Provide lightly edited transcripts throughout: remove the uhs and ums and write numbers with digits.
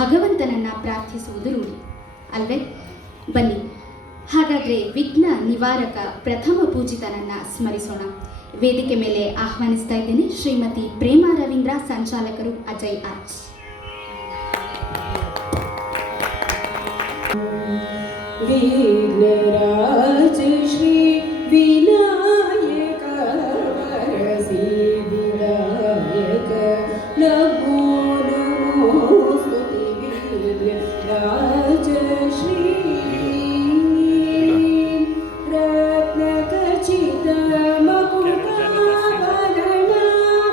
ಭಗವಂತನನ್ನು ಪ್ರಾರ್ಥಿಸುವುದು ರೂಢಿ ಅಲ್ವೇ? ಬನ್ನಿ ಹಾಗಾದರೆ ವಿಘ್ನ ನಿವಾರಕ ಪ್ರಥಮ ಪೂಜಿತನನ್ನು ಸ್ಮರಿಸೋಣ. ವೇದಿಕೆ ಮೇಲೆ ಆಹ್ವಾನಿಸ್ತಾ ಇದ್ದೇನೆ ಶ್ರೀಮತಿ ಪ್ರೇಮಾ ರವೀಂದ್ರ, ಸಂಚಾಲಕರು ಅಜಯ್ ಆರ್ಟ್ಸ್. ವಿಘ್ನರಾಜ ಶ್ರೀ ವಿನಾಯಕ ವರಸಿ ವಿನಾಯಕ ನಮೋ ನಮೋ ಸ್ತುತಿ ವಿಘ್ನರಾಜ ಶ್ರೀ ರತ್ನ ಖಚಿತ ಮಕುಟಾಭರಣ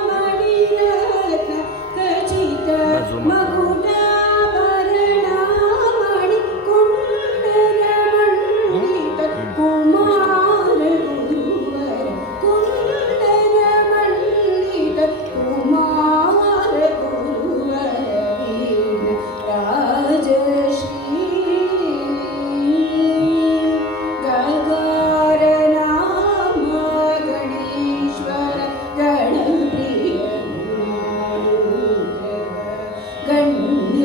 ಮಣಿರತ್ನ ಖಚಿತ ಮಕುಟಾಭರಣ ಮಣಿ ಕುಂಡಲ ಮಂಡಿತ ಕುಮಾರ ಗುರುವರ ಕುಂಡಲ ಮಂಡಿತ ಕುಮಾರ ಗುರುವರ ರಾಜ ಶ್ರೀ ಗಗಾರ ನಾಮ ಗಣೇಶ್ವರ ಗಣಪ್ರಿಯ ಗಣ್ಯ